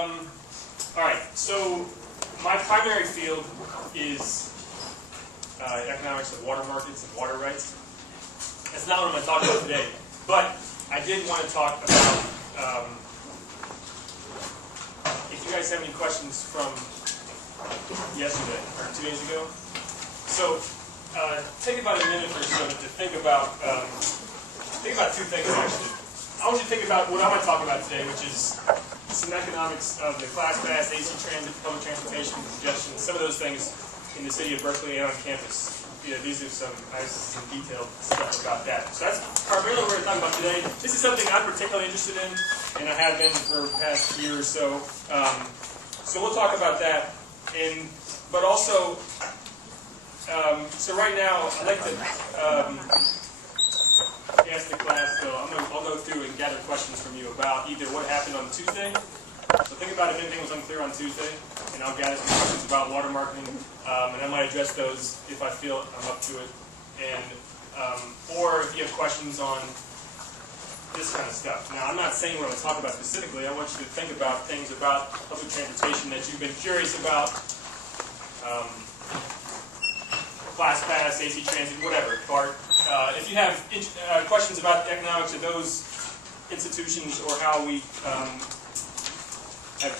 All right, so my primary field is economics of water markets and water rights. That's not what I'm going to talk about today, but I did want to talk about, if you guys have any questions from yesterday, or 2 days ago. So take about a minute or so to think about two things, actually. I want you to think about what I'm going to talk about today, which is some economics of the class pass, AC transit, public transportation, congestion, some of those things in the city of Berkeley and on campus. Yeah, these are some detailed stuff about that. So that's primarily what we're talking about today. This is something I'm particularly interested in, and I have been for the past year or so. So we'll talk about that. But also, so right now, I'd like to ask the class, so I'll go through and gather questions from you about either what happened on Tuesday. So think about if anything was unclear on Tuesday, and I'll gather some questions about water marketing, and I might address those if I feel I'm up to it. And or if you have questions on this kind of stuff. Now, I'm not saying what I'm going to talk about specifically. I want you to think about things about public transportation that you've been curious about. Class pass, AC transit, whatever, BART. If you have questions about the economics of those institutions or how we have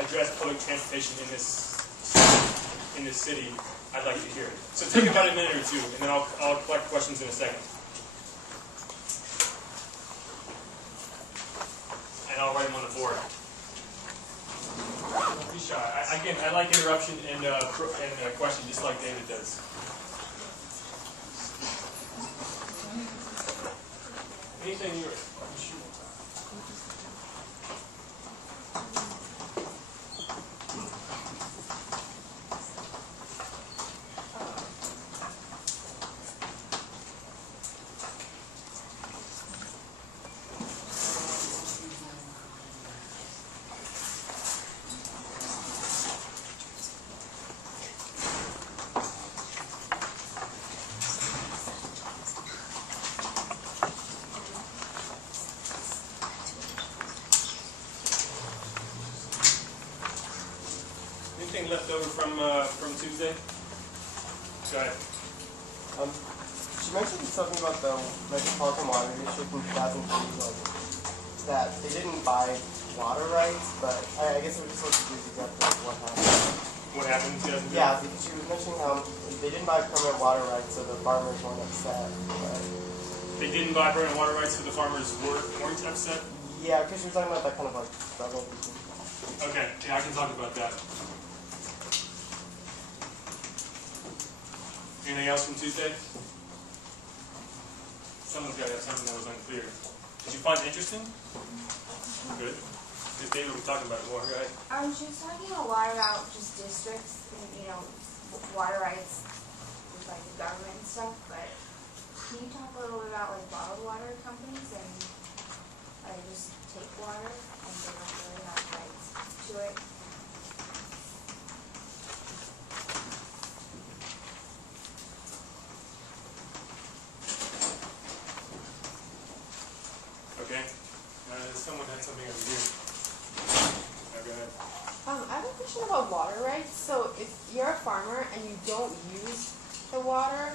addressed public transportation in this city, I'd like to hear it. So take about a minute or two, and then I'll collect questions in a second. And I'll write them on the board. Don't be shy. Again, I like interruption and question just like David does. Anything you're sure. Anything left over from Tuesday? Go ahead. She mentioned something about the Metropolitan Water District in 2003, that they didn't buy water rights, but I guess it was just like exactly what happened. What happened in 2003? Yeah, because she was mentioning how they didn't buy permanent water rights, so the farmers weren't upset. Right? They didn't buy permanent water rights, so the farmers weren't upset? Yeah, because she was talking about that kind of like struggle. Okay, yeah, I can talk about that. Anything else from Tuesday? Someone's got to have something that was unclear. Did you find it interesting? Good. Because David was talking about it more, right? She was talking a lot about just districts and, water rights with like the government and stuff, but can you talk a little bit about like bottled water companies and they just take water and they don't really have rights to it? Okay. Someone had something over here. Go ahead. I have a question about water rights. So if you're a farmer and you don't use the water,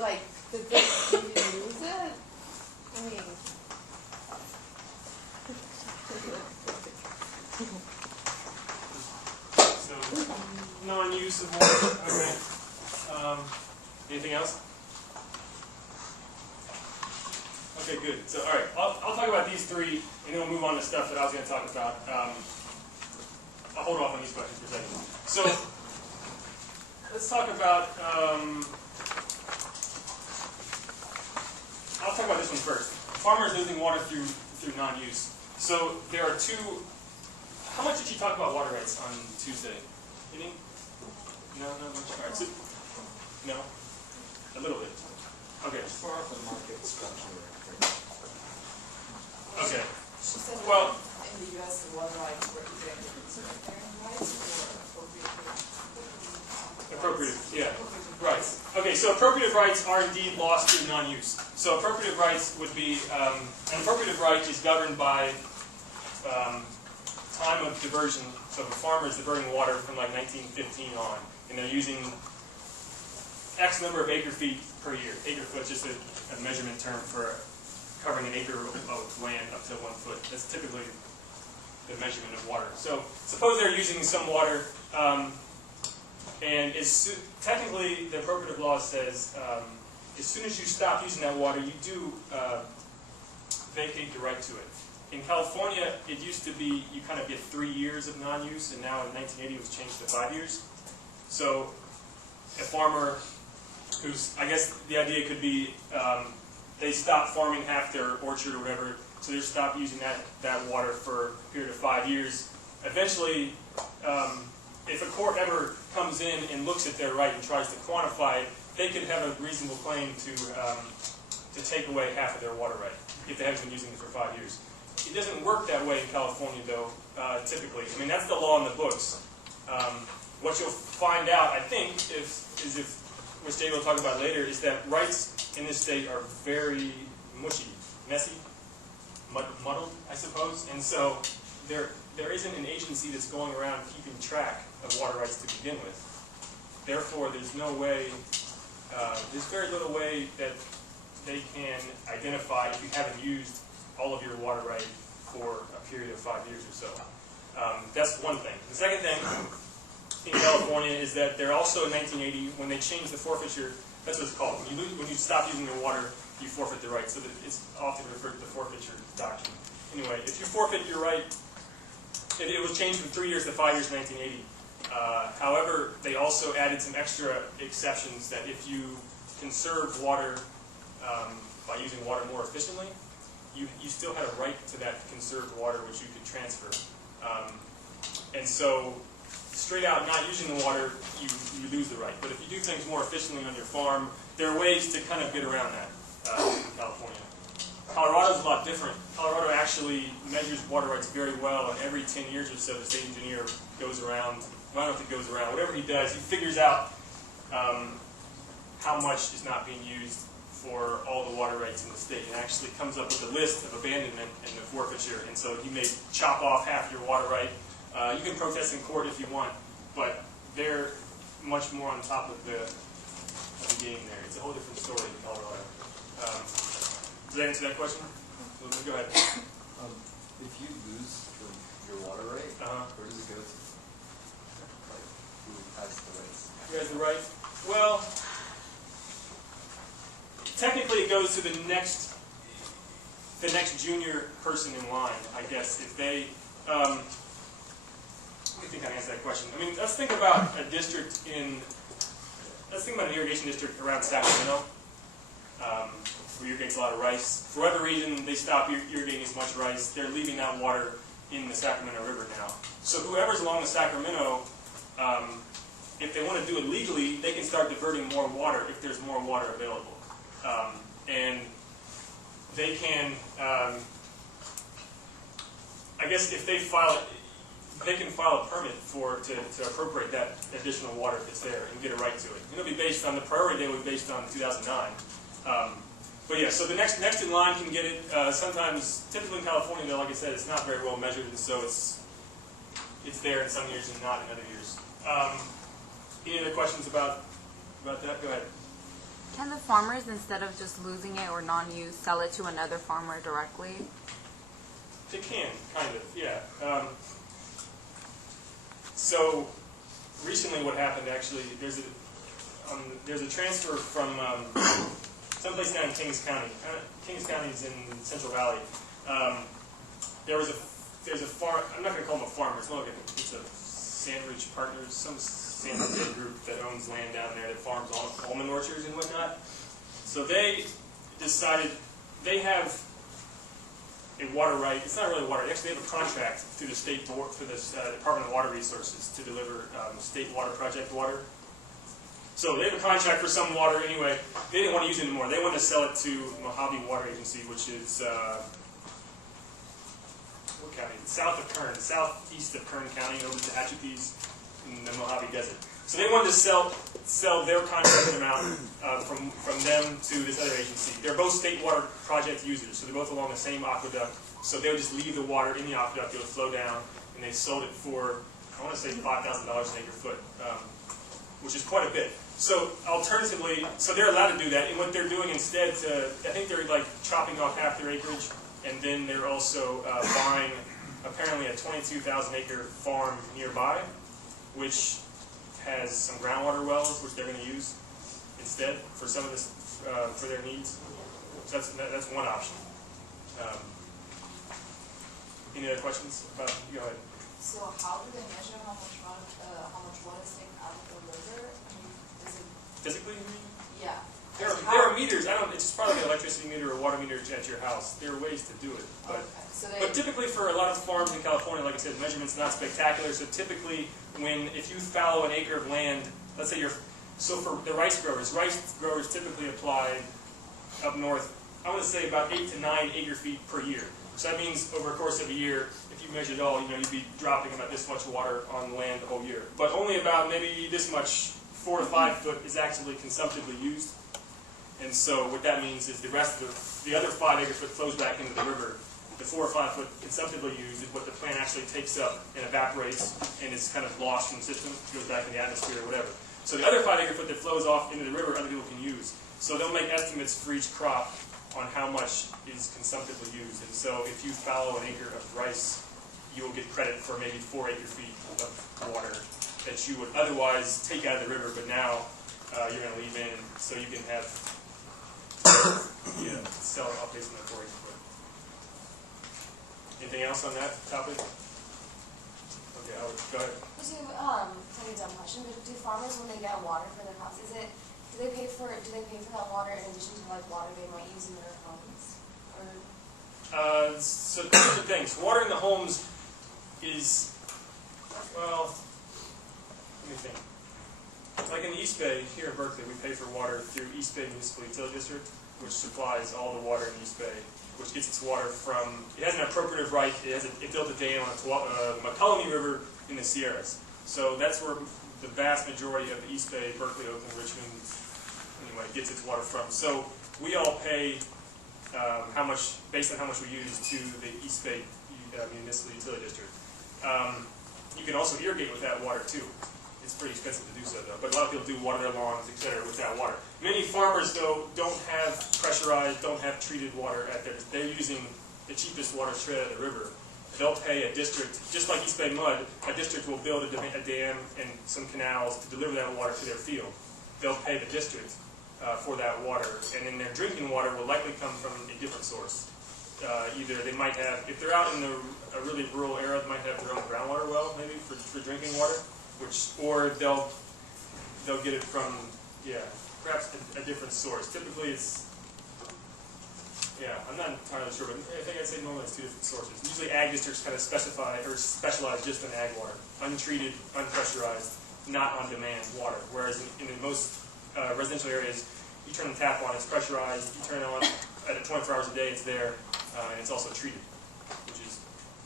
like, do you use it? I mean... So, non-use of water. Okay. Anything else? Okay, good. So, all right, I'll talk about these three, and then we'll move on to stuff that I was going to talk about. I'll hold off on these questions for a second. So, let's talk about. I'll talk about this one first. Farmers losing water through non-use. So there are two. How much did you talk about water rights on Tuesday? Any? No, not much. All right. So, no, a little bit. Okay. As far as the market structure. Okay. She said Well, in the U.S. the water rights were either conservatory rights or appropriative, yeah. Rights. Okay, so appropriative rights are indeed lost through non-use. So appropriative rights would be, an appropriative right is governed by time of diversion, so the farmer is diverting water from like 1915 on, and they're using X number of acre feet per year. Acre foot is just a measurement term for covering an acre of land up to 1 foot. That's typically the measurement of water. So suppose they're using some water, and technically the appropriative law says as soon as you stop using that water, you do vacate the right to it. In California, it used to be you kind of get 3 years of non-use, and now in 1980 it was changed to 5 years. So a farmer who's, I guess the idea could be they stop farming half their orchard or whatever, so they stop using that water for a period of 5 years. Eventually, if a court ever comes in and looks at their right and tries to quantify it, they could have a reasonable claim to take away half of their water right if they haven't been using it for 5 years. It doesn't work that way in California, though, typically. I mean, that's the law in the books. What you'll find out, I think, is if, which Dave will talk about later, is that rights in this state are very mushy, messy, muddled, I suppose. And so there isn't an agency that's going around keeping track of water rights to begin with. Therefore, there's no way, there's very little way that they can identify if you haven't used all of your water right for a period of 5 years or so. That's one thing. The second thing in California is that they're also in 1980, when they changed the forfeiture, that's what it's called. When you stop using your water, you forfeit the right. So that it's often referred to the forfeiture doctrine. Anyway, if you forfeit your right, it was changed from 3 years to 5 years in 1980. However, they also added some extra exceptions that if you conserve water by using water more efficiently, you still had a right to that conserved water which you could transfer. And so, straight out not using the water, you lose the right. But if you do things more efficiently on your farm, there are ways to kind of get around that in California. Colorado's a lot different. Colorado actually measures water rights very well, and every 10 years or so the state engineer goes around, well, I don't know if he goes around, whatever he does, he figures out how much is not being used for all the water rights in the state, and actually comes up with a list of abandonment and the forfeiture. And so he may chop off half your water right. You can protest in court if you want, but they're much more on top of the game there. It's a whole different story in Colorado. Does that answer that question? Go ahead. If you lose your water right, where does it go to? Like, who has the rights? Who has the right? Well, technically it goes to the next junior person in line, I guess. If they, let me think I can answer that question. I mean, let's think about a district let's think about an irrigation district around Sacramento, who irrigates a lot of rice. For whatever reason, they stop irrigating as much rice. They're leaving that water in the Sacramento River now. So whoever's along the Sacramento, if they want to do it legally, they can start diverting more water if there's more water available. And they can, I guess if they file it, they can file a permit to appropriate that additional water if it's there and get a right to it. It'll be based on the priority date will be based on 2009. But yeah, so the next in line can get it. Sometimes, typically in California, though, like I said, it's not very well measured, and so it's there in some years and not in other years. Any other questions about that? Go ahead. Can the farmers, instead of just losing it or non-use, sell it to another farmer directly? They can, kind of, yeah. So recently, what happened actually? There's a transfer from someplace down in Kings County. Kings County is in Central Valley. There's a farm. I'm not going to call them a farmer. It's a Sandridge Partners, some Sandridge group that owns land down there that farms almond orchards and whatnot. So they decided they have a water right. It's not really water. They actually have a contract through the state board, through the Department of Water Resources to deliver state water project water. So they have a contract for some water anyway. They didn't want to use it anymore. They wanted to sell it to Mojave Water Agency, which is what county? South of Kern, southeast of Kern County, over to Tehachapi's in the Mojave Desert. So they wanted to sell their contracted amount from them to this other agency. They're both state water project users, so they're both along the same aqueduct. So they would just leave the water in the aqueduct, it would flow down, and they sold it for, I want to say $5,000 an acre foot, which is quite a bit. So alternatively, so they're allowed to do that, and what they're doing instead, I think they're like chopping off half their acreage, and then they're also buying apparently a 22,000 acre farm nearby, which has some groundwater wells, which they're going to use instead for some of this, for their needs. So that's one option. Any other questions about? Go ahead. So how do they measure how much water is taken out of the river? I mean, is it? Physically, you mean? Yeah. There are meters. It's probably like an electricity meter or water meter at your house. There are ways to do it, but. Okay. So But typically for a lot of farms in California, like I said, the measurement's not spectacular. So typically if you fallow an acre of land, let's say so for the rice growers typically apply up north, I want to say about 8 to 9 acre feet per year. So that means over a course of a year, if you measured it all, you'd be dropping about this much water on the land the whole year. But only about maybe this much, 4 to 5 foot, is actually consumptively used. And so what that means is the rest of the other 5 acre foot flows back into the river. The 4 or 5 foot consumptively used is what the plant actually takes up and evaporates and is kind of lost from the system, goes back in the atmosphere or whatever. So the other 5 acre foot that flows off into the river, other people can use. So they'll make estimates for each crop on how much is consumptively used. And so if you fallow an acre of rice, you will get credit for maybe 4 acre feet of water that you would otherwise take out of the river, but now you're going to leave in so you can have sell it off based on that 4 acre foot. Anything else on that topic? Okay, go ahead. It's a dumb question, but do farmers, when they get water for their house, do they pay for that water in addition to like water they might use in their homes? Or So two different things. Water in the homes is, well, let me think. Like in the East Bay here in Berkeley, we pay for water through East Bay Municipal Utility District, which supplies all the water in East Bay, which gets its water from, it has an appropriative right, it built a dam on the McCollum River in the Sierras. So that's where the vast majority of the East Bay, Berkeley, Oakland, Richmond, anyway, gets its water from. So we all pay based on how much we use to the East Bay Municipal Utility District. You can also irrigate with that water too. It's pretty expensive to do so though, but a lot of people do water their lawns, etc. with that water. Many farmers though don't have pressurized, don't have treated water they're using the cheapest water straight out of the river. They'll pay a district, just like East Bay Mud, a district will build a dam and some canals to deliver that water to their field. They'll pay the district for that water, and then their drinking water will likely come from a different source. Either they might have, if they're out in a really rural area, they might have their own groundwater well, maybe for drinking water, or they'll get it from, perhaps a different source. Typically, it's, I'm not entirely sure, but I think I'd say normally it's 2 different sources. Usually, ag districts kind of specialize just in ag water, untreated, unpressurized, not on demand water. Whereas in most residential areas, you turn the tap on, it's pressurized. You turn it on at 24 hours a day, it's there, and it's also treated,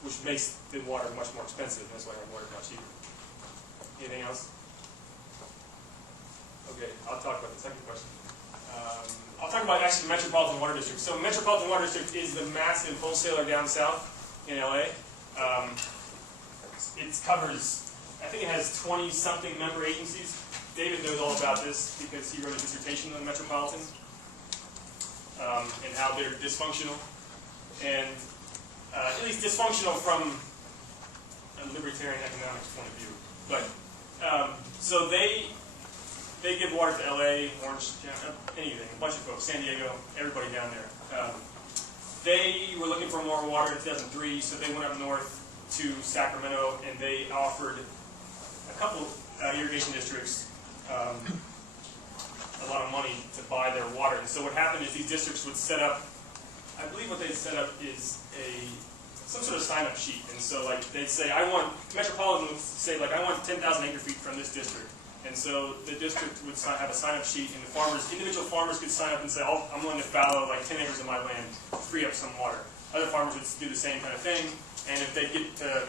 which makes the water much more expensive. That's why our water is not cheaper. Anything else? Okay, I'll talk about the second question. I'll talk about actually Metropolitan Water District. So Metropolitan Water District is the massive wholesaler down south in LA. It covers, I think it has 20-something member agencies. David knows all about this because he wrote a dissertation on Metropolitan and how they're dysfunctional. And at least dysfunctional from a libertarian economics point of view. But so they give water to LA, Orange, anything, a bunch of folks, San Diego, everybody down there. They were looking for more water in 2003, so they went up north to Sacramento, and they offered a couple irrigation districts a lot of money to buy their water. And so what happened is these districts would set up, I believe what they set up is some sort of sign-up sheet. And so like they'd say, Metropolitan would say like, I want 10,000 acre feet from this district. And so the district would have a sign-up sheet, and individual farmers could sign up and say, I'm willing to fallow like 10 acres of my land, free up some water. Other farmers would do the same kind of thing, and if they get to,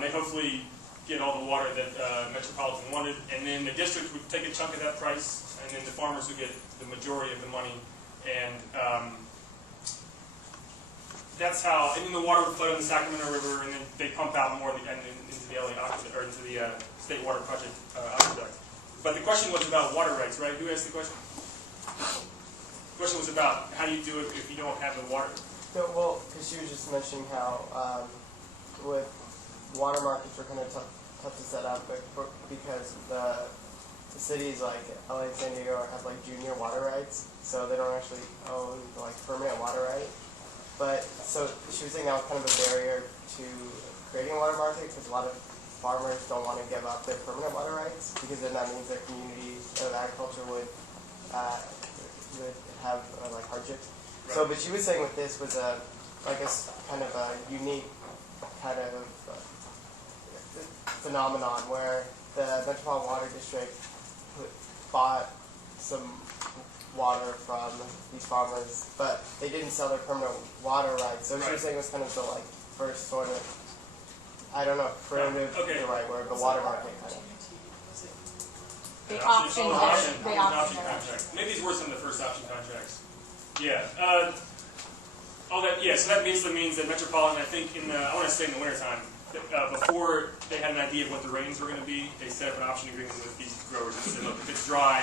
they hopefully get all the water that Metropolitan wanted, and then the district would take a chunk of that price, and then the farmers would get the majority of the money. And that's how, and then the water would flow in the Sacramento River, and then they pump out more into the LA aqueduct, or into the State Water Project aqueduct. But the question was about water rights, right? Who asked the question? The question was about how do you do it if you don't have the water? No, well, because she was just mentioning how with water markets are kind of tough to set up, but because the cities like LA and San Diego have like junior water rights, so they don't actually own like permanent water right. But so she was saying that was kind of a barrier to creating a water market because a lot of farmers don't want to give up their permanent water rights because then that means their community of agriculture would have like hardship. Right. So, but she was saying with this was kind of a unique kind of phenomenon where the Metropolitan Water District bought some water from these farmers, but they didn't sell their permanent water rights. So she was saying it was kind of the like first sort of, I don't know, primitive is the right word, but water market kind of. They optioned it. They option optioned contract. Maybe these were some of the first option contracts. Yeah. So that basically means that Metropolitan, I think I want to say in the wintertime, before they had an idea of what the rains were going to be, they set up an option agreement with these growers and said, look, if it's dry,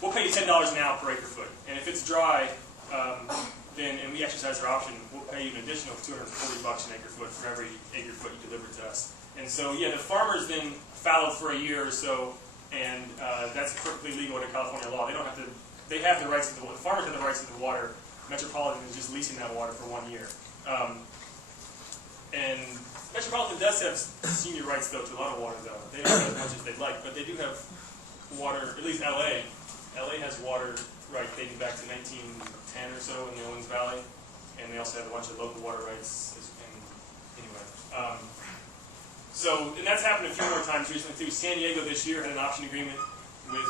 we'll pay you $10 an hour per acre foot. And if it's dry, and we exercise our option, we'll pay you an additional $240 an acre foot for every acre foot you deliver to us. And so, yeah, the farmers then fallowed for a year or so, and that's perfectly legal under California law. They don't have to. They have the rights to the water. The farmers have the rights to the water. Metropolitan is just leasing that water for 1 year. And Metropolitan does have senior rights, though, to a lot of water, though. They don't have as much as they'd like, but they do have water, at least LA. LA has water rights dating back to 1910 or so in the Owens Valley, and they also have a bunch of local water rights. And that's happened a few more times recently, too. San Diego this year had an option agreement with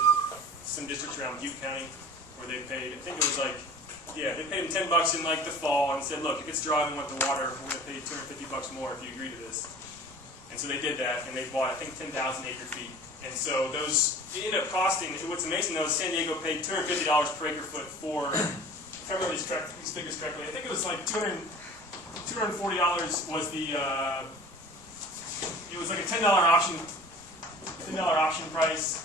some districts around Butte County where they paid, I think it was like, yeah, they paid them $10 in like the fall and said, look, if it's dry and we want the water, we're going to pay you $250 more if you agree to this. And so they did that, and they bought, I think, 10,000 acre feet. And so those, it ended up costing, what's amazing though is San Diego paid $250 per acre foot for, if I remember these figures correctly, I think it was like $240 was the, it was like a $10 option price,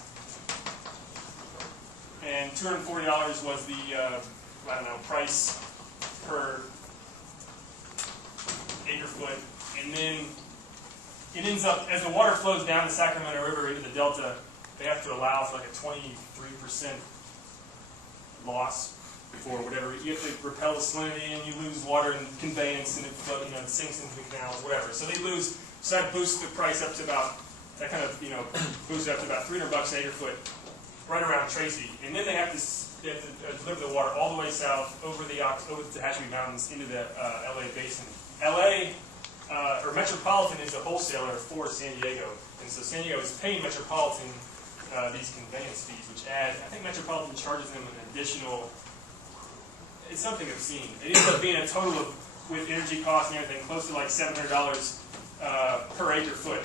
and $240 was the, I don't know, price per acre foot. And then it ends up, as the water flows down the Sacramento River into the Delta, they have to allow for like a 23% loss for whatever. You have to repel the salinity, and you lose water in conveyance, and it sinks into the canals, whatever. So they lose. So that boosts the price up to about, that kind of boosts it up to about $300 an acre foot, right around Tracy. And then they have to deliver the water all the way south over the Tehachapi Mountains into the LA basin. LA. Or Metropolitan is a wholesaler for San Diego, and so San Diego is paying Metropolitan these conveyance fees, which add, I think Metropolitan charges them an additional, it's something obscene. It ends up being a total of, with energy costs and everything, close to like $700 per acre foot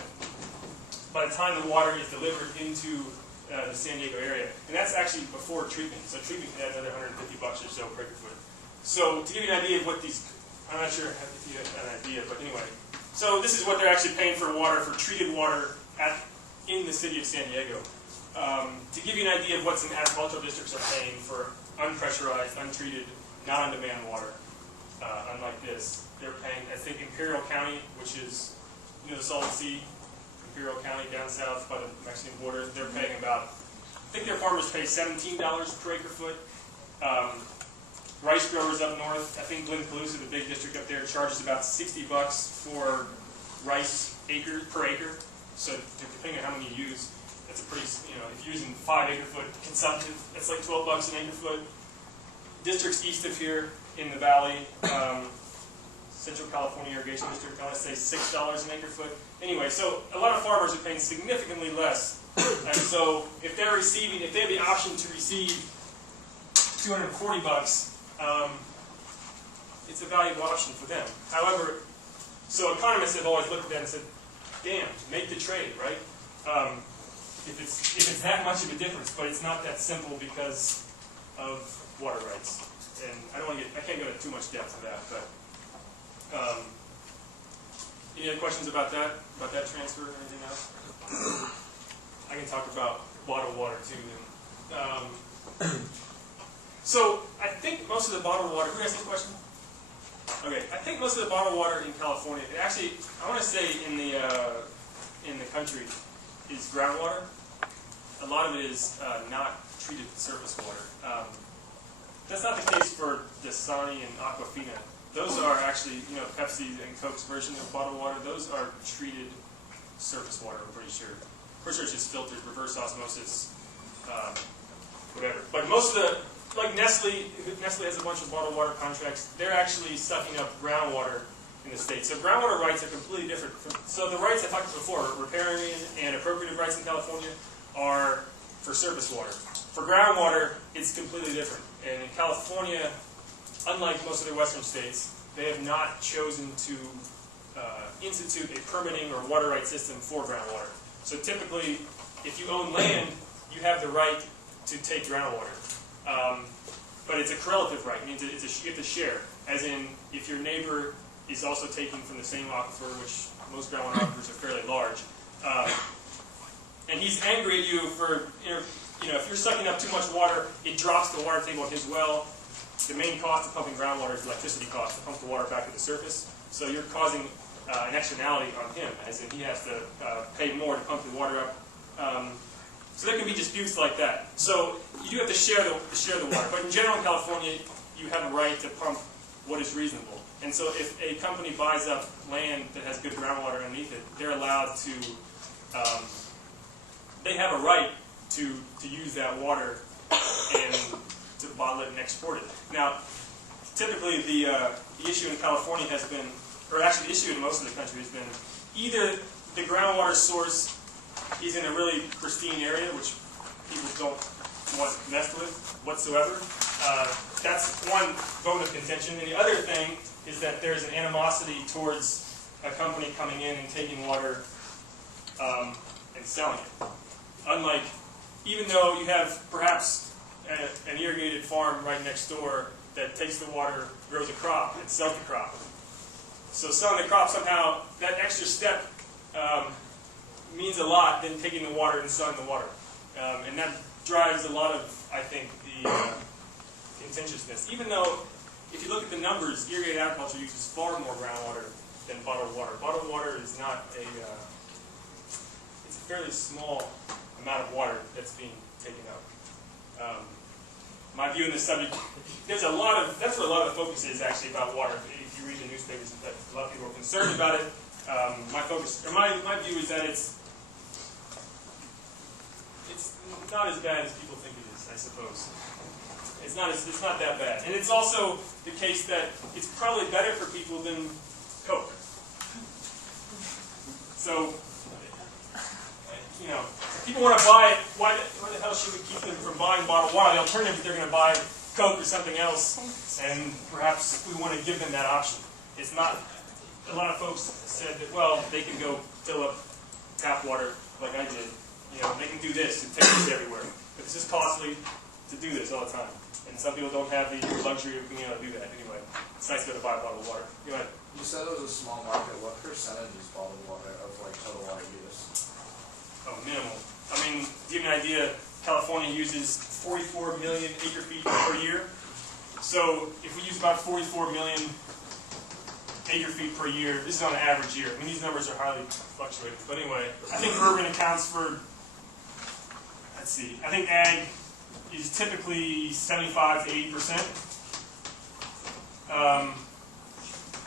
by the time the water is delivered into the San Diego area. And that's actually before treatment, so treatment can add another $150 or so per acre foot. So to give you an idea of what these, I'm not sure if you have an idea, but anyway. So this is what they're actually paying for water, for treated water in the city of San Diego. To give you an idea of what some agricultural districts are paying for unpressurized, untreated, non-on-demand water, unlike this, they're paying, I think Imperial County, which is the Salton Sea, Imperial County down south by the Mexican border, they're paying about, I think their farmers pay $17 per acre foot. Rice growers up north, I think Glenn-Calusa, the big district up there, charges about $60 for rice per acre. So depending on how many you use, that's a pretty, if you're using 5 acre foot consumptive, that's like $12 an acre foot. Districts east of here in the valley, Central California Irrigation District, I want to say $6 an acre foot. Anyway, so a lot of farmers are paying significantly less. And so if they have the option to receive $240, it's a valuable option for them. However, so economists have always looked at that and said, damn, make the trade, right? If it's that much of a difference, but it's not that simple because of water rights. And I can't go into too much depth of that, but Any other questions about that? About that transfer or anything else? I can talk about bottled water too then. So I think most of the bottled water, who asked this question? Okay, I think most of the bottled water in California, actually, I want to say in the country, is groundwater. A lot of it is not treated surface water. That's not the case for Dasani and Aquafina. Those are actually, Pepsi and Coke's version of bottled water. Those are treated surface water, I'm pretty sure. Pretty sure it's just filtered, reverse osmosis, whatever. But most of the, like Nestle has a bunch of bottled water contracts. They're actually sucking up groundwater in the state. So groundwater rights are completely different. So the rights I talked about before, riparian and appropriative rights in California, are for surface water. For groundwater, it's completely different. And in California, unlike most of the western states, they have not chosen to institute a permitting or water right system for groundwater. So typically, if you own land, you have the right to take groundwater. But it's a correlative right. It means you have to share. As in, if your neighbor is also taking from the same aquifer, which most groundwater aquifers are fairly large, and he's angry at you for, if you're sucking up too much water, it drops the water table on his well. The main cost of pumping groundwater is electricity cost to pump the water back to the surface. So you're causing an externality on him, as in he has to pay more to pump the water up. So there can be disputes like that. So you do have to share the water. But in general, in California, you have a right to pump what is reasonable. And so if a company buys up land that has good groundwater underneath it, they're allowed to, they have a right to use that water and to bottle it and export it. Now, typically the issue in California has been, or actually the issue in most of the country has been, either the groundwater source is in a really pristine area, which people don't want messed with whatsoever. That's one bone of contention. And the other thing is that there's an animosity towards a company coming in and taking water and selling it. Unlike, even though you have perhaps an irrigated farm right next door that takes the water, grows a crop, and sells the crop. So selling the crop somehow, that extra step means a lot than taking the water and selling the water. And that drives a lot of, I think, the contentiousness. Even though, if you look at the numbers, irrigated agriculture uses far more groundwater than bottled water. Bottled water is not it's a fairly small amount of water that's being taken up. My view on this subject, that's where a lot of the focus is actually about water. If you read the newspapers, a lot of people are concerned about it. My view is that it's not as bad as people think it is, I suppose. It's not that bad. And it's also the case that it's probably better for people than Coke. So, people want to buy it. Why the hell should we keep them from buying bottled water? The alternative is they're going to buy Coke or something else, and perhaps we want to give them that option. It's not. A lot of folks said that, well, they can go fill up tap water like I did. They can do this and take this everywhere. But it's just costly to do this all the time. And some people don't have the luxury of being able to do that anyway. It's nice to go to buy bottled water. Go ahead. You said it was a small market. What percentage is bottled water of total water use? Oh, minimal. I mean, to give you an idea, California uses 44 million acre-feet per year. So if we use about 44 million acre-feet per year, this is on an average year. I mean, these numbers are highly fluctuating. But anyway, I think urban accounts for, let's see, I think ag is typically 75 to 80%.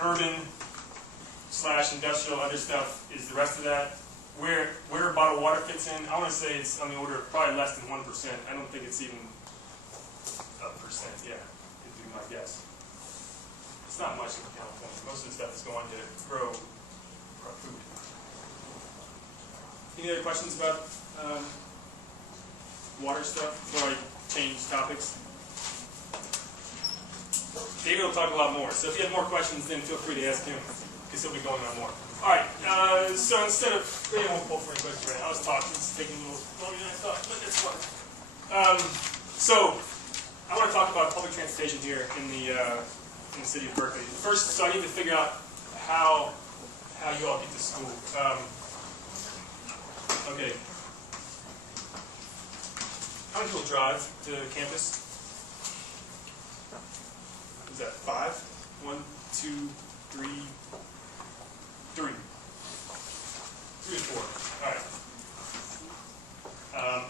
Urban/industrial, other stuff is the rest of that. Where bottled water fits in, I want to say it's on the order of probably less than 1%. I don't think it's even a percent, yeah, would be my guess. It's not much in California. Most of the stuff is going to grow food. Any other questions about water stuff before I change topics? David will talk a lot more. So if you have more questions, then feel free to ask him, because he'll be going on more. All right. So instead of, maybe I won't pull for any questions right now. I was talking, it's taking a little longer than I thought, but it's fun. So I want to talk about public transportation here in the city of Berkeley. First, so I need to figure out how you all get to school. Okay. How many people drive to campus? Is that 5? 1, 2, 3, 3. 3 and 4. All right.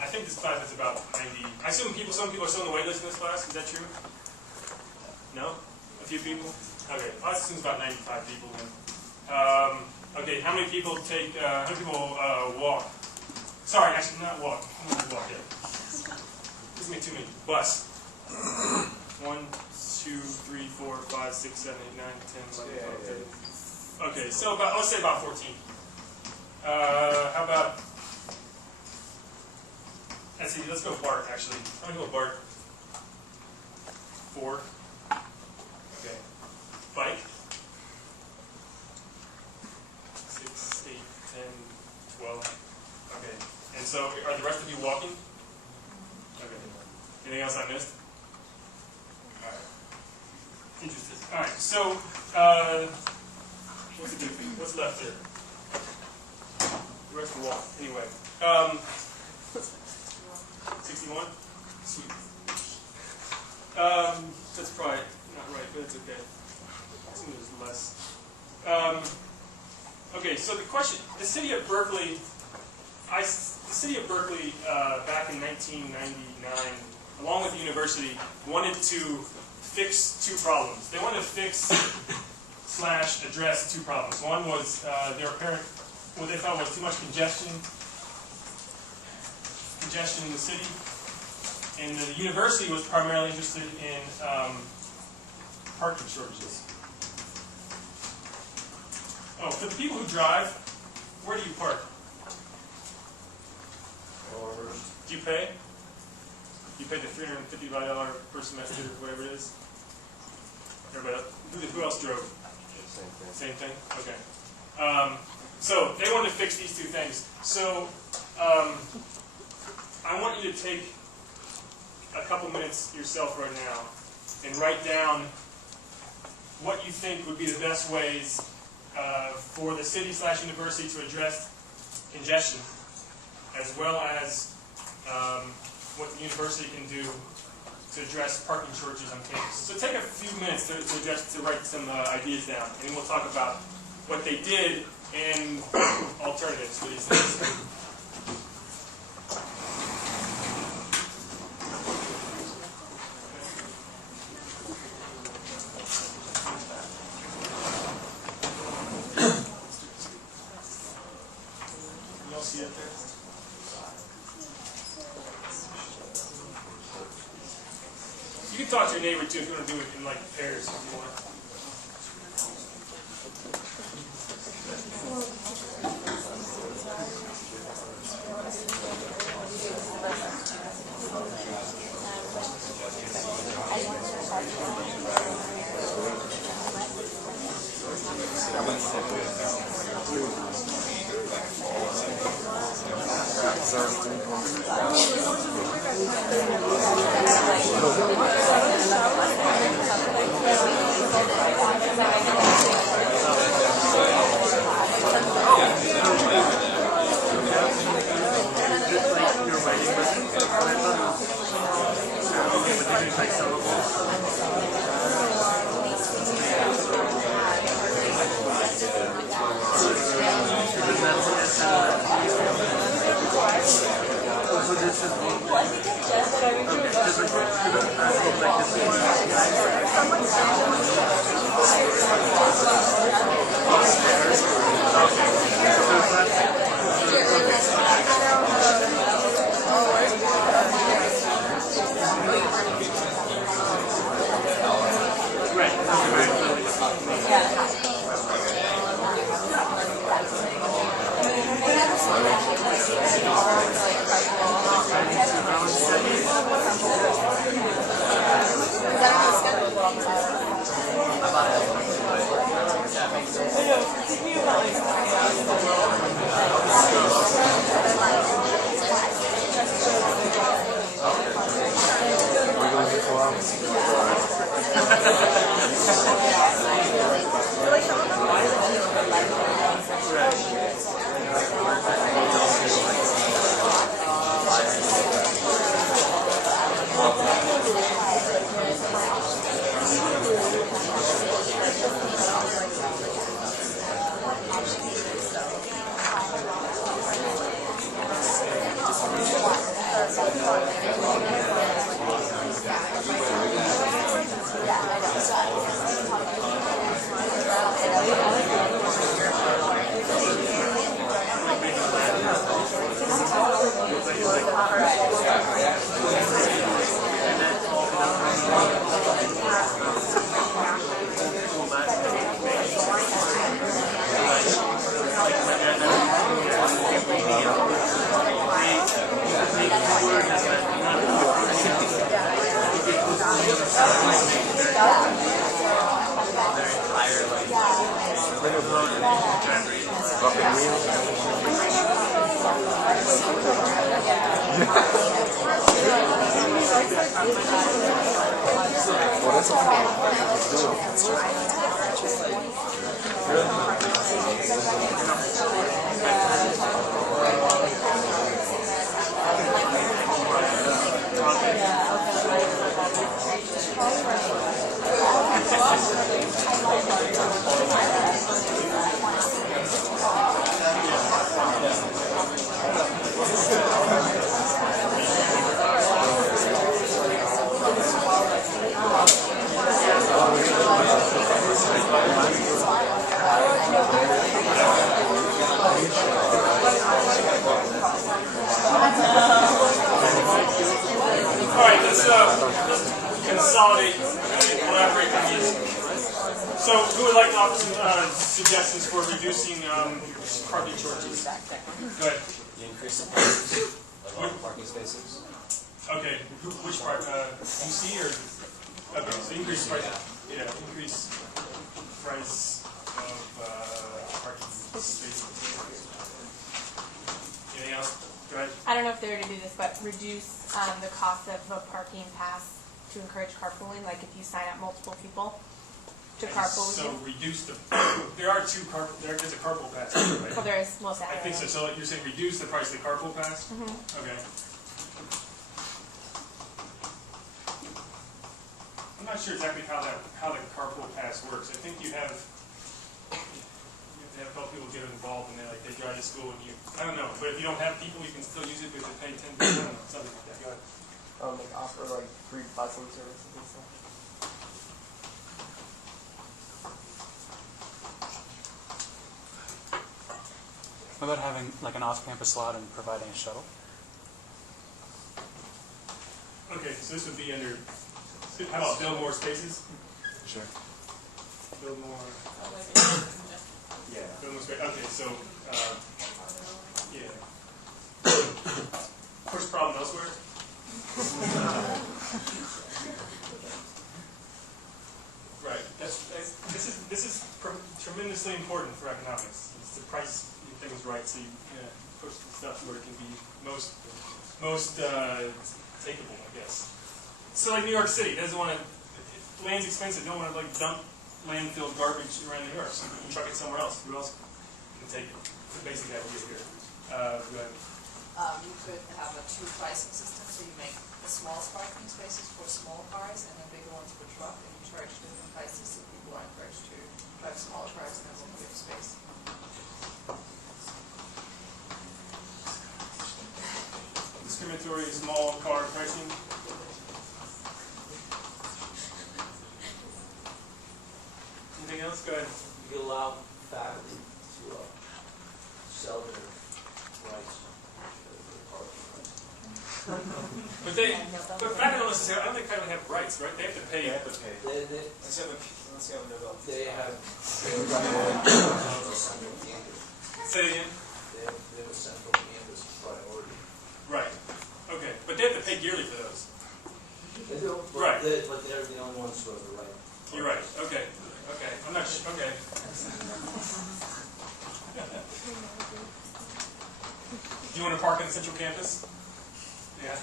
I think this class is about 90. I assume some people are still on the wait list in this class. Is that true? No? A few people? Okay. I assume it's about 95 people then. Okay. How many people walk? Sorry, actually not walk. How many people walk yet? This is me too many. Bus. 1, 2, 3, 4, 5, 6, 7, 8, 9, 10, 11, 12, 13. Okay, so let's say about 14. How about, let's go BART actually. How many people BART? 4. Okay. Bike? 6, 8, 10, 12. Okay. And so are the rest of you walking? Okay. Anything else I missed? Alright. Interesting. Alright, so what's the big thing? What's left here? The rest of the walk. Anyway. 61? Sweet. That's probably not right, but it's okay. I assume there's less. Okay, so the question, the city of Berkeley, back in 1999, along with the university, wanted to fix 2 problems. They wanted to fix / address 2 problems. One was what they thought was too much congestion in the city, and the university was primarily interested in parking shortages. Oh, for the people who drive, where do you park? Do you pay? You pay the $355 per semester, whatever it is? Everybody else? Who else drove? Same thing? Okay. So they wanted to fix these 2 things. So I want you to take a couple minutes yourself right now and write down what you think would be the best ways for the city / university to address congestion, as well as what the university can do to address parking shortages on campus. So take a few minutes to write some ideas down, and then we'll talk about what they did and alternatives for these things. You can talk to your neighbor too if you want to do it in like pairs if you want. So this is Alright, let's consolidate and elaborate on these. So, who would like to offer some suggestions for reducing parking shortages? Go ahead. You increase the prices of parking spaces. Okay, which part? UC or? Okay, so increase price. Yeah, increase price of parking spaces. Anything else? Go ahead. I don't know if they were to do this, but reduce the cost of a parking pass to encourage carpooling. Like if you sign up multiple people to carpool with So you. reduce the. There are two there's a carpool pass, right? Well, there is most I think so. So you're saying reduce the price of the carpool pass? Mm-hmm. Okay. I'm not sure exactly how the carpool pass works. I think you have to have a couple people get involved and they drive to school and I don't know. But if you don't have people, you can still use it because you pay 10%, I don't know, something like that. Go ahead. Like offer like free busing services and stuff. What about having like an off-campus slot and providing a shuttle? Okay, so this would be under. How about build more spaces? Sure. Build more. Yeah. Build more space. Okay, so yeah. Push problem elsewhere. Right. This is tremendously important for economics. It's the price you think is right, so you push the stuff where it can be most takeable, I guess. So like New York City doesn't want to. Land's expensive. Don't want to like dump landfill garbage around New York. So you can truck it somewhere else. Who else can take it? The basic idea here. Go ahead. You could have a two pricing system, so you make the small parking spaces for small cars and the bigger ones for truck, and you charge different prices so people are encouraged to drive smaller cars and have a bigger space. Discriminatory small car pricing. Anything else? Go ahead. You allow faculty to sell their rights. But faculty don't necessarily. I don't think faculty have rights, right? They have to pay. They have Say it again. they have a central campus priority. Right. Okay. But they have to pay yearly for those. They do, but Right. But they're the only ones who have the right. You're right. Okay. Okay. I'm not sure. Okay. Do you want to park in the central campus? Yeah.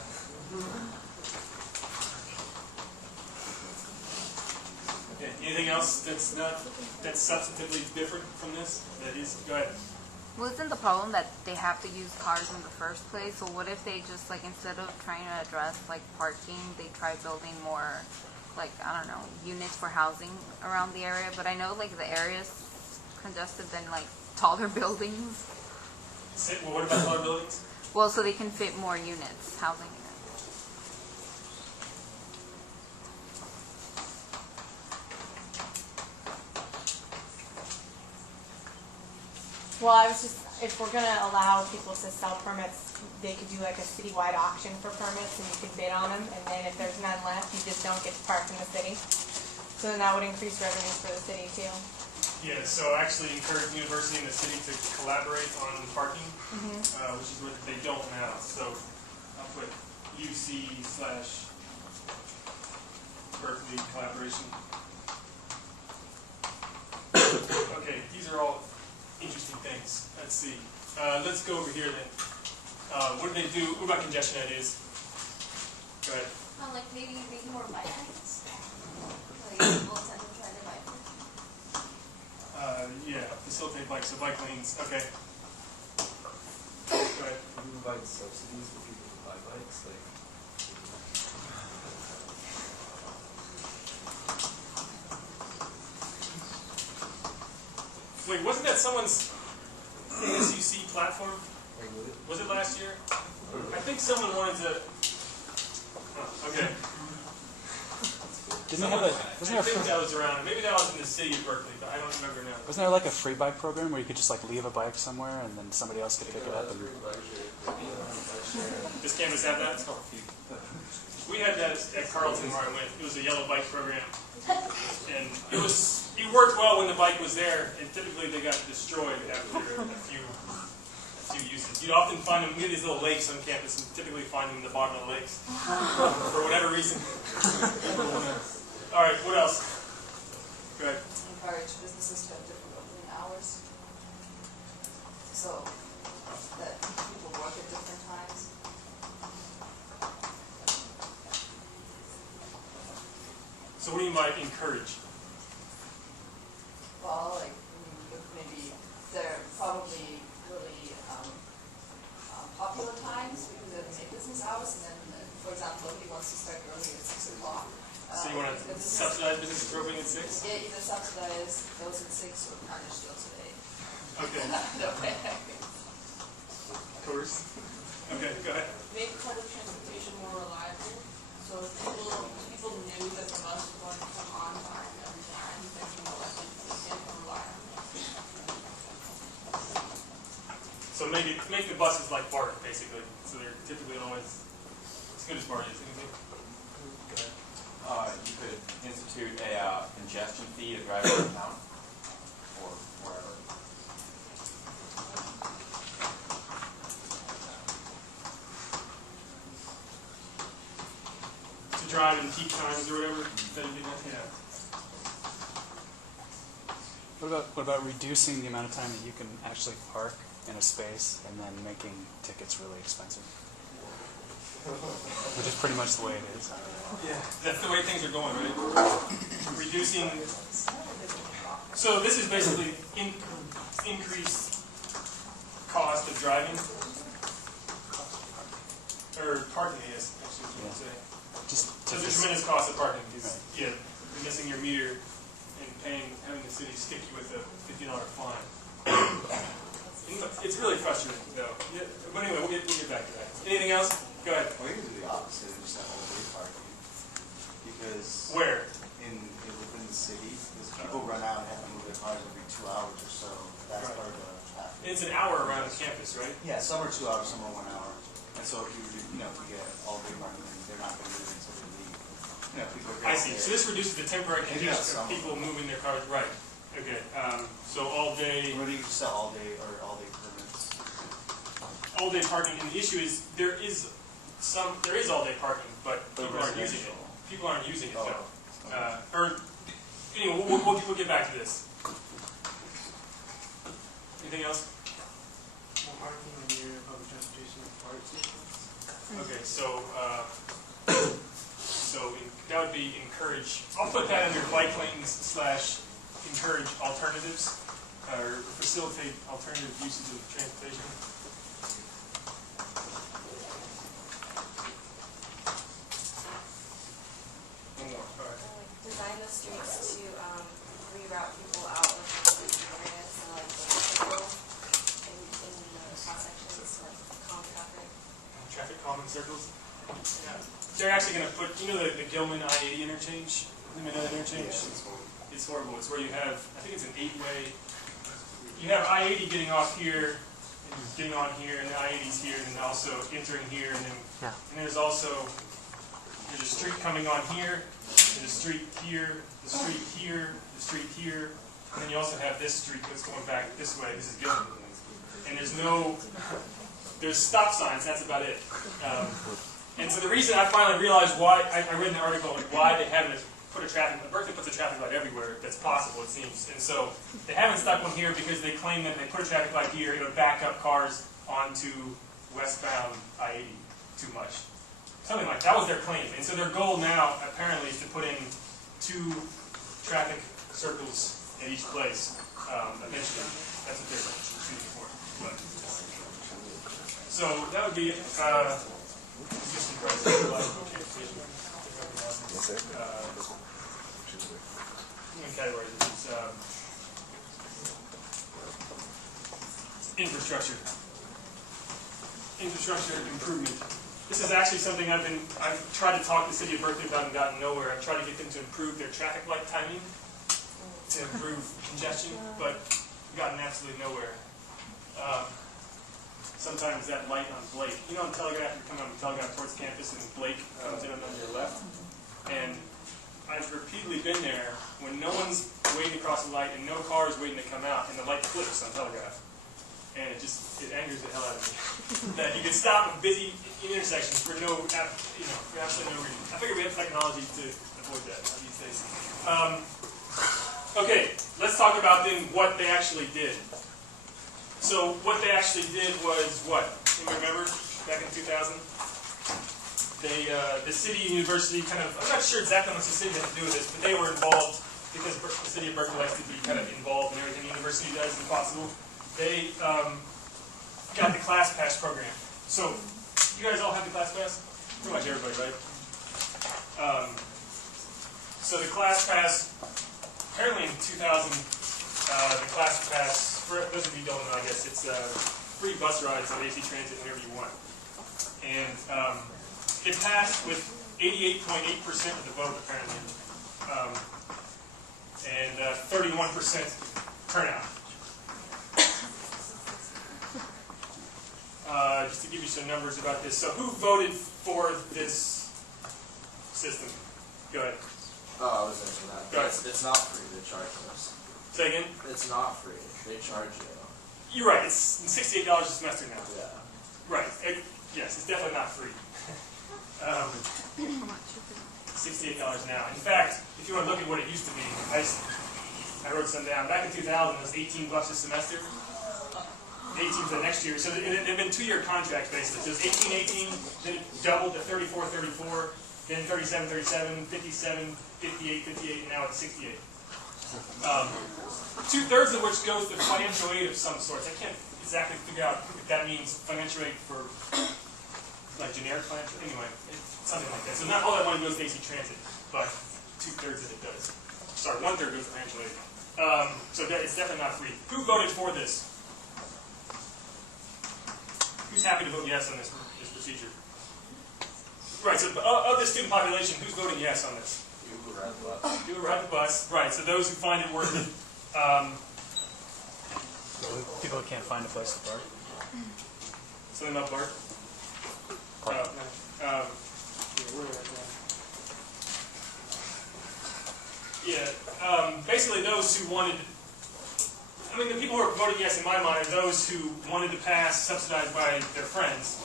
Okay. Anything else that's substantively different from this? That is. Go ahead. Well, isn't the problem that they have to use cars in the first place? So what if they just like instead of trying to address like parking, they try building more like, I don't know, units for housing around the area? But I know like the area's congested than like taller buildings. Well, what about taller buildings? Well, so they can fit more units, housing units. Well, I was just, if we're gonna allow people to sell permits, they could do like a citywide auction for permits and you could bid on them, and then if there's none left, you just don't get to park in the city. So then that would increase revenues for the city too. Yeah, so actually encourage the university and the city to collaborate on parking, which is what they don't now. So I'll put UC/Berkeley collaboration. Okay, these are all things. Let's see. Let's go over here then. What do they do? What about congestion ideas? Go ahead. Like maybe making more bike lanes. Like people tend to try to bike. Yeah, facilitate bikes. So bike lanes. Okay. Go ahead. Can you provide subsidies for people who buy bikes? Like, Wait, wasn't that someone's ASUC platform? like would it? Was it last year? I think someone wanted to. Oh, okay. Didn't they have a, I think that was around. Maybe that was in the city of Berkeley, but I don't remember now. wasn't there like a free bike program where you could just like leave a bike somewhere and then somebody else could pick it up? And, Does campus have that? We had that at Carleton where I went. It was a yellow bike program, and it worked well when the bike was there, and typically they got destroyed after a few uses. You'd often find them near these little lakes on campus, and typically find them in the bottom of the lakes for whatever reason. All right, what else? Go ahead. Encourage businesses to have different opening hours, so that people work at different times. So what do you mean by encourage? Well, like maybe they're probably really popular times because they're the business hours, and then, for example, if he wants to start early at 6 o'clock. So you want to subsidize businesses for opening at 6? Yeah, either subsidize those at 6 or punish those at 8. Okay. No way. Of course. Okay, go ahead. Make public transportation more reliable. So if people knew that the bus was going to come on time every time, they'd be more likely to take it and rely on it. So make the buses like BART, basically. So they're typically always as good as BART is. Anything? Go ahead. You could institute a congestion fee to drive around town or wherever. To drive in peak times or whatever. That'd be nice. Yeah. what about reducing the amount of time that you can actually park in a space and then making tickets really expensive? Which is pretty much the way it is. Yeah, that's the way things are going, right? Reducing. So this is basically increased cost of driving, or parking. I guess actually, you would say. So there's a tremendous cost of parking. Yeah, you're missing your meter and having the city stick you with a $50 fine. It's really frustrating, though. Yeah, but anyway, we'll get back to that. Anything else? Go ahead. Well, you can do the opposite and just have all-day parking. Because where? Within the city, because people run out and have to move their cars every 2 hours or so. That's part of the traffic. It's an hour around the campus, right? Yeah, some are 2 hours, some are 1 hour. And so if you get all-day parking, then they're not going to move until they leave. People are I see. So this reduces the temporary congestion of people moving their cars. Right. Okay. So all day. Or you can just sell all-day or all-day permits. All-day parking, and the issue is there is all-day parking, but people aren't using it. People aren't using it though. Anyway, we'll get back to this. Anything else? More parking in your public transportation parts. Okay, so that would be encourage. I'll put that under bike lanes / encourage alternatives or facilitate alternative uses of transportation. One more. All right. Design the streets to reroute people out of the areas and like the in the cross sections, like calm traffic. Traffic calming circles. Yeah. They're actually going to put, the Gilman I-80 interchange? You know that interchange? Yeah, it's horrible. It's where you have, I think it's an 8-way. You have I-80 getting off here, and getting on here, and the I-80's here, and then also entering here, and then and there's also a street coming on here, and a street here, the street here, the street here, and then you also have this street that's going back this way. This is Gilman, and there's stop signs. That's about it. And so the reason I finally realized why, I read in the article, like why they haven't Berkeley puts a traffic light everywhere that's possible, it seems. And so they haven't stuck one here because they claim that they put a traffic light here, it would back up cars onto westbound I-80 too much. Something like that was their claim. And so their goal now, apparently, is to put in 2 traffic circles at each place eventually. That's what they're shooting for. But, so that would be existing price. Categories. It's infrastructure. Infrastructure improvement. This is actually something I've tried to talk to the city of Berkeley about and gotten nowhere. I've tried to get them to improve their traffic light timing to improve congestion, but gotten absolutely nowhere. Sometimes that light on Blake, you know, on Telegraph, you're coming on Telegraph towards campus and Blake comes in on your left, and I've repeatedly been there when no one's waiting to cross the light and no car is waiting to come out, and the light flips on Telegraph. And it angers the hell out of me. That you can stop at busy intersections for for absolutely no reason. I figure we have technology to avoid that these days. Okay, let's talk about then what they actually did. So what they actually did was what? Can you remember back in 2000? The city and university I'm not sure exactly how much the city had to do with this, but they were involved because the city of Berkeley likes to be kind of involved in everything the university does if possible. They got the Class Pass program. So you guys all have the Class Pass? Pretty much everybody, right? So the Class Pass, apparently in 2000, the Class Pass, for those of you who don't know, I guess, it's free bus rides on AC Transit whenever you want. And it passed with 88.8% of the vote, apparently, and 31% turnout. Just to give you some numbers about this. So who voted for this system? Go ahead. Oh, I was answering that. Go ahead. It's not free, they charge us. Say again? It's not free, they charge you. You're right, it's $68 a semester now. Yeah. Right, yes, it's definitely not free. $68 now. In fact, if you want to look at what it used to be, I wrote some down. Back in 2000, it was $18 a semester. 18 for the next year. So it had been 2-year contracts basically. So it was 18, then it doubled to 34, then 37, 57, 58, and now it's 68. 2/3 of which goes to financial aid of some sorts. I can't exactly figure out if that means financial aid for like generic financial. Anyway, something like that. So not all that money goes to AC Transit, but 2/3 of it does. Sorry, 1/3 goes to financial aid. So it's definitely not free. Who voted for this? Who's happy to vote yes on this procedure? Right, so of the student population, who's voting yes on this? You who ride the bus. You who ride the bus. Right, so those who find it worth it. People who can't find a place to park. Something about Bart? Basically those who wanted, I mean the people who are voting yes in my mind are those who wanted to pass subsidized by their friends.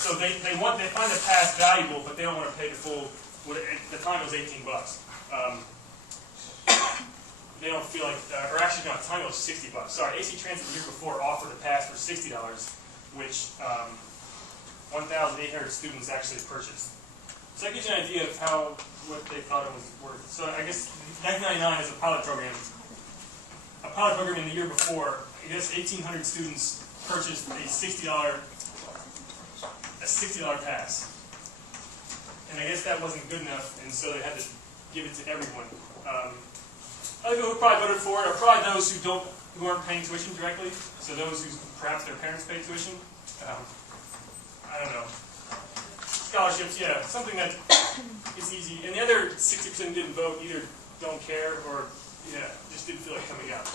So they find the pass valuable, but they don't want to pay the full, at the time it was $18. They don't feel like, or actually no, at the time it was $60. Sorry, AC Transit the year before offered a pass for $60, which 1,800 students actually purchased. So that gives you an idea of what they thought it was worth. So I guess 1999 is a pilot program. A pilot program in the year before, I guess 1,800 students purchased a $60 pass. And I guess that wasn't good enough, and so they had to give it to everyone. Other people who probably voted for it are probably those who aren't paying tuition directly. So those who perhaps their parents pay tuition. I don't know. Scholarships, yeah, something that is easy. And the other 60% didn't vote, either don't care or just didn't feel like coming out.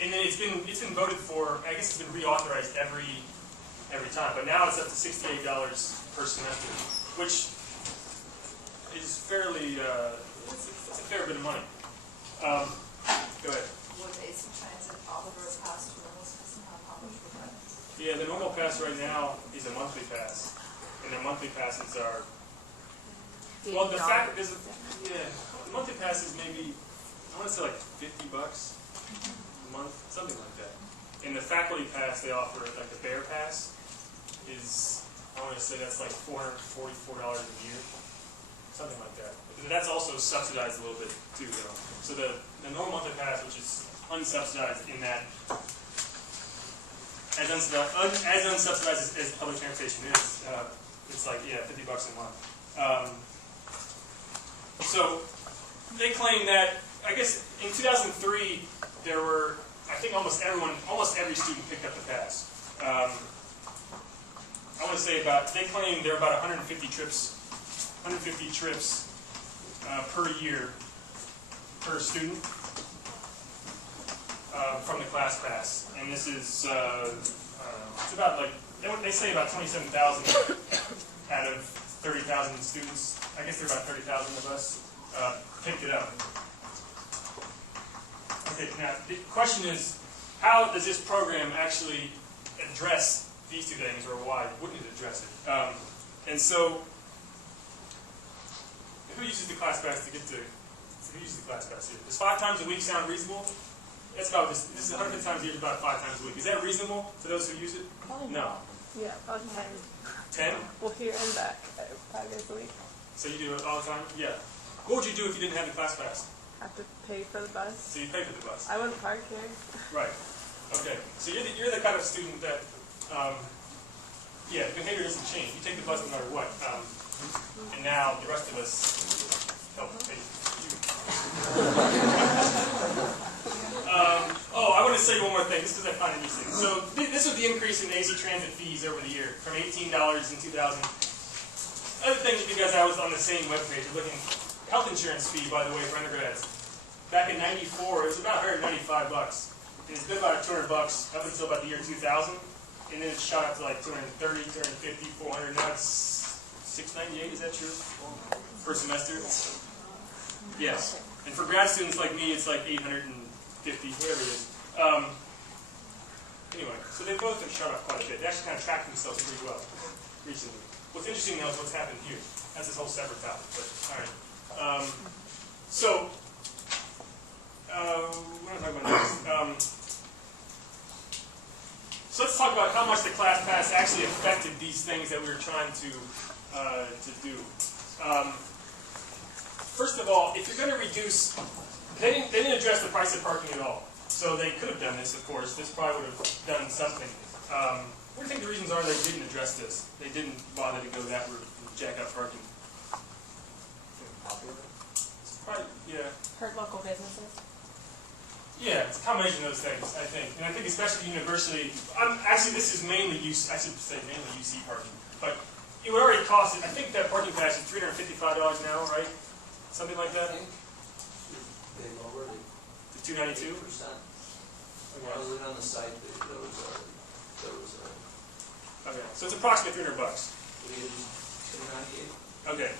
And then it's been voted for. I guess it's been reauthorized every time, but now it's up to $68 per semester, which is fairly. It's a fair bit of money. Go ahead. Would AC Transit offer a pass to the whole system? How much would that? Yeah, the normal pass right now is a monthly pass, and their monthly passes are. Well, the fact is, yeah, the monthly pass is maybe, I want to say like $50 a month, something like that. And the faculty pass they offer, like the Bear Pass, is, I want to say that's like $444 a year, something like that. But that's also subsidized a little bit too, though. So the normal monthly pass, which is unsubsidized in that, as unsubsidized as public transportation is, it's like, yeah, $50 a month. So they claim that, I guess in 2003, there were, I think almost every student picked up the pass. I want to say they claim there are about 150 trips per year per student from the class pass. And this is, it's about like, they say about 27,000 out of 30,000 students. I guess there are about 30,000 of us picked it up. Okay, now the question is, how does this program actually address these two things, or why wouldn't it address it? And so, who uses the class pass to get to? Who uses the class pass here? Does 5 times a week sound reasonable? That's about this. This is 150 times a year, about 5 times a week. Is that reasonable to those who use it? Probably No. Yeah, about 10. 10? Well, here and back 5 days a week. So you do it all the time? Yeah. What would you do if you didn't have the class pass? Have to pay for the bus. So you pay for the bus. I wouldn't park here. Right. Okay. So you're the kind of student that, yeah, the behavior doesn't change. You take the bus no matter what. And now the rest of us help pay for you. I want to say one more thing, just because I find it interesting. So this was the increase in AC Transit fees over the year, from $18 in 2000. Other thing, because I was on the same webpage, looking health insurance fee, by the way, for undergrads. Back in '94, it was about $195. And it's been about $200 up until about the year 2000. And then it shot up to like $230, $250, $400. Now it's $698, is that true? Per semester? Yes. And for grad students like me, it's like $850, whatever it is. Anyway, so they both have shot up quite a bit. They actually kind of tracked themselves pretty well recently. What's interesting though is what's happened here. That's this whole separate topic, but all right. What am I talking about next? So let's talk about how much the class pass actually affected these things that we were trying to do. First of all, if you're going to reduce, they didn't address the price of parking at all. So they could have done this, of course. This probably would have done something. What do you think the reasons are they didn't address this? They didn't bother to go that route, jack up parking. It's probably, yeah. Hurt local businesses. Yeah, it's a combination of those things, I think. And I think especially university, actually this is mainly I should say mainly UC parking. But it would already cost, I think that parking pass is $355 an hour, right? Something like that? I think they lowered it. To $292? 8%. Okay. I was looking on the site, there was a Okay, so it's approximately $300. $298. Okay.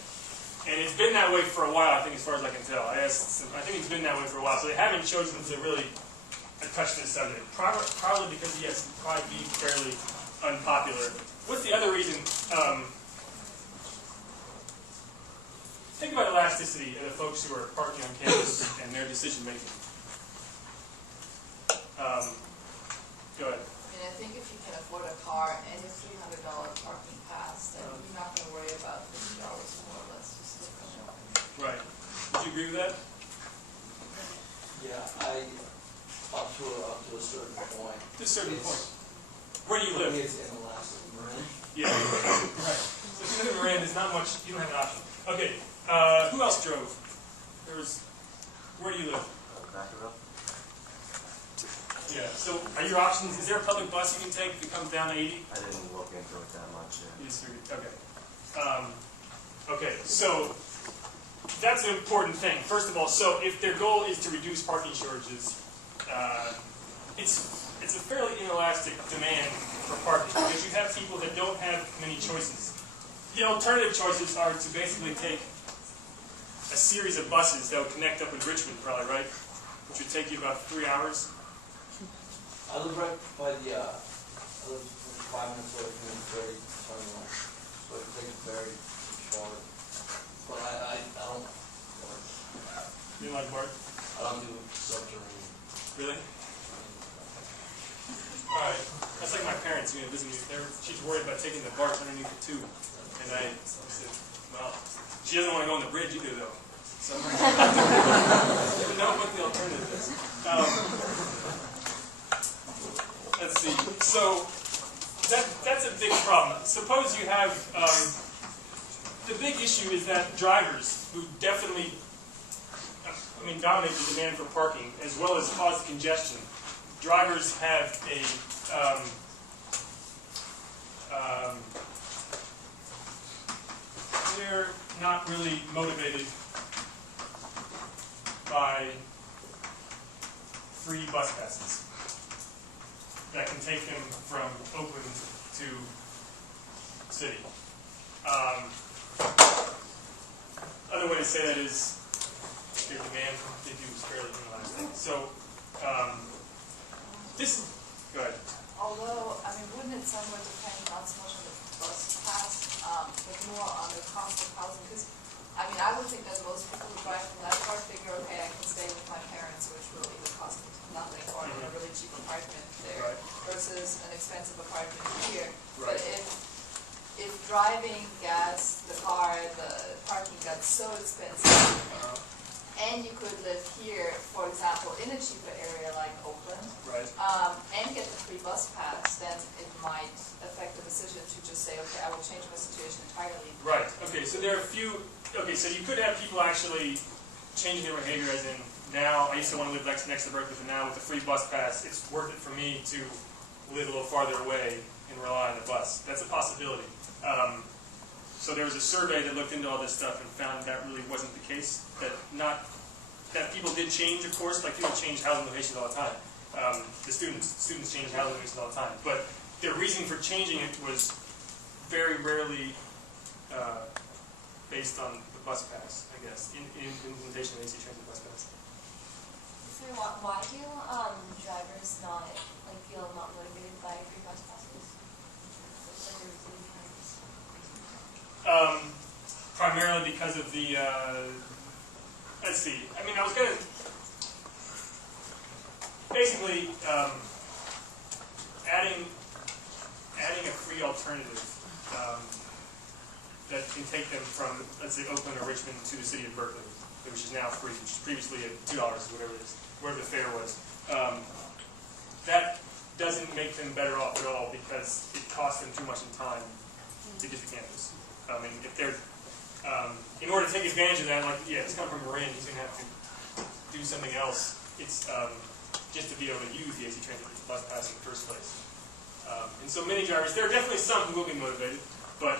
And it's been that way for a while, I think, as far as I can tell. I think it's been that way for a while. So they haven't chosen to really touch this subject. Probably because, yes, it'd probably be fairly unpopular. What's the other reason? Think about elasticity of the folks who are parking on campus and their decision making. Go ahead. I mean, I think if you can afford a car and a $300 parking pass, then you're not going to worry about $50 more or less. Just look at it. Right. Would you agree with that? Yeah, up to a certain point. To a certain point. Where do you live? It's in the last Marin. Yeah. Right. So if you live in Marin, there's not much, you don't have an option. Okay. Who else drove? Where do you live? Vacaville. Yeah. So are your options, is there a public bus you can take that comes down to 80? I didn't look into it that much. You just figured, okay. Okay, so that's an important thing. First of all, so if their goal is to reduce parking shortages, it's a fairly inelastic demand for parking because you have people that don't have many choices. The alternative choices are to basically take a series of buses that would connect up with Richmond, probably, right? Which would take you about 3 hours. I live right by the, I live 5 minutes away from the very terminal, so I can take it very short. But I don't, You like Bart? I don't do subterranean. Really? Alright. That's like my parents, visiting me. She's worried about taking the BART underneath the tube. And I said, well, she doesn't want to go on the bridge either, though. So I'm like, know what the alternative is. Let's see. So that's a big problem. Suppose you have the big issue is that drivers who definitely, dominate the demand for parking as well as cause congestion. Drivers have a they're not really motivated by free bus passes that can take them from Oakland to city. Other way to say that is their demand they do is fairly inelastic. So go ahead. Although, wouldn't it somewhat depend not so much on the bus pass, but more on the cost of housing? Because, I would think that most people who drive from that far figure, okay, I can stay with my parents, which really would cost nothing, or in a really cheap apartment there, versus an expensive apartment here. But if driving, gas, the car, the parking got so expensive, and you could live here, for example, in a cheaper area like Oakland, and get the free bus pass, then it might affect the decision to just say, okay, I will change my situation entirely. Right. Okay. So there are a few. Okay. So you could have people actually changing their behavior, as in now I used to want to live next to Berkeley, but now with the free bus pass, it's worth it for me to live a little farther away and rely on the bus. That's a possibility. So there was a survey that looked into all this stuff and found that really wasn't the case. That people did change, of course, like people change housing locations all the time. The students change housing locations all the time. But the reason for changing it was very rarely based on the bus pass, I guess, in implementation of AC Transit bus pass. So why do drivers not feel not motivated by free bus passes? Primarily because of the, let's see, I was going to, basically, adding a free alternative that can take them from, let's say, Oakland or Richmond to the city of Berkeley, which is now free, which was previously at $2 or whatever it is, whatever the fare was. That doesn't make them better off at all because it costs them too much in time to get to campus. If they're, in order to take advantage of that, he's coming from Marin, he's going to have to do something else. It's just to be able to use the AC Transit bus pass in the first place. And so many drivers, there are definitely some who will be motivated, but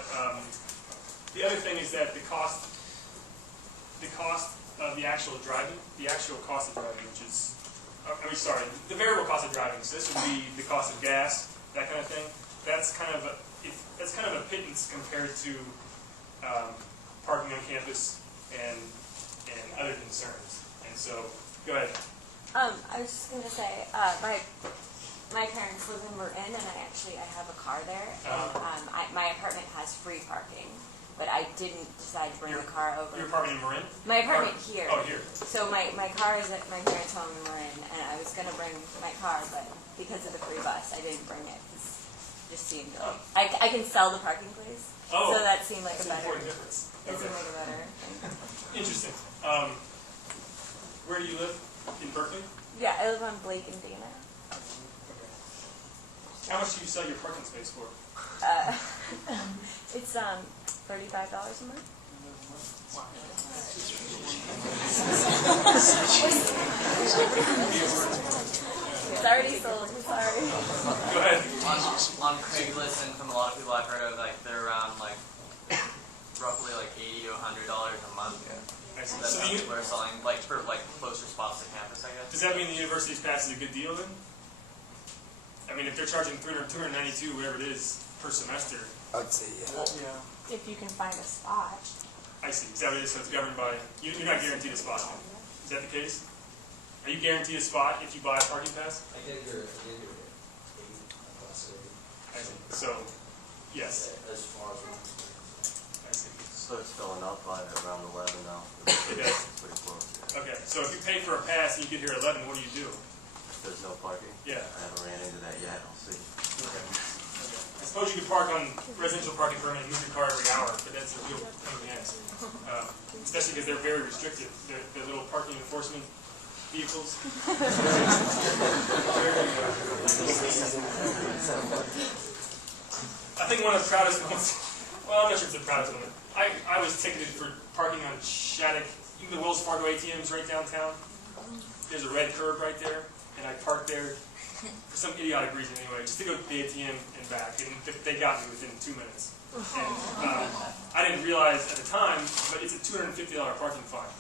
the other thing is that the cost of the actual driving, which is, the variable cost of driving. So this would be the cost of gas, that kind of thing. That's kind of a pittance compared to parking on campus and other concerns. And so, go ahead. I was just going to say, my parents live in Marin, and I have a car there. And my apartment has free parking, but I didn't decide to bring the car over. Your apartment in Marin? My apartment here. Oh, here. So my car is at my parents' home in Marin, and I was going to bring my car, but because of the free bus, I didn't bring it. It just seemed like I can sell the parking place. Oh, so that seemed like that's a better. Important difference. It seemed like a better thing. Interesting. Where do you live? In Berkeley? Yeah, I live on Blake and Dana. How much do you sell your parking space for? It's $35 a month. It's already sold. Sorry. Go ahead. On Craigslist and from a lot of people I've heard of, they're around roughly $80 to $100 a month. So that's how people are selling for closer spots to campus, I guess. Does that mean the university's pass is a good deal then? If they're charging $292, whatever it is, per semester. I'd say yeah. If you can find a spot. I see. Is that what it is? So it's governed by, you're not guaranteed a spot then. Is that the case? Are you guaranteed a spot if you buy a parking pass? I get your 8 plus 8. I see. So, yes. As far as I see. So it's filling up by around 11 now. It does. It's pretty close. Yeah. Okay, so if you pay for a pass and you get here at 11, what do you do? If there's no parking? Yeah. I haven't ran into that yet. I'll see. Okay. I suppose you could park on residential parking permit and move your car every hour, but that's a real pain in the ass. Especially because they're very restrictive. They're little parking enforcement vehicles. I think one of the proudest moments, well, I'm not sure if it's the proudest moment. I was ticketed for parking on Shattuck, even the Wells Fargo ATM's right downtown. There's a red curb right there, and I parked there for some idiotic reason anyway, just to go to the ATM and back, and they got me within 2 minutes. And I didn't realize at the time, but it's a $250 parking fine.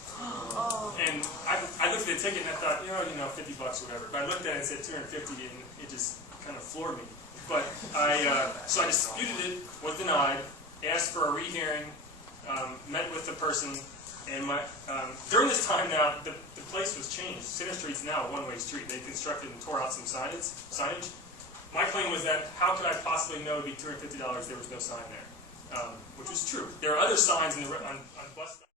And I looked at the ticket and I thought, $50 or whatever. But I looked at it and it said $250, and it just kind of floored me. But so I disputed it, was denied, asked for a rehearing, met with the person, and during this time now, the place was changed. Center Street's now a one-way street. They constructed and tore out some signage. My claim was that how could I possibly know it would be $250? There was no sign there, which was true. There are other signs on bus stops.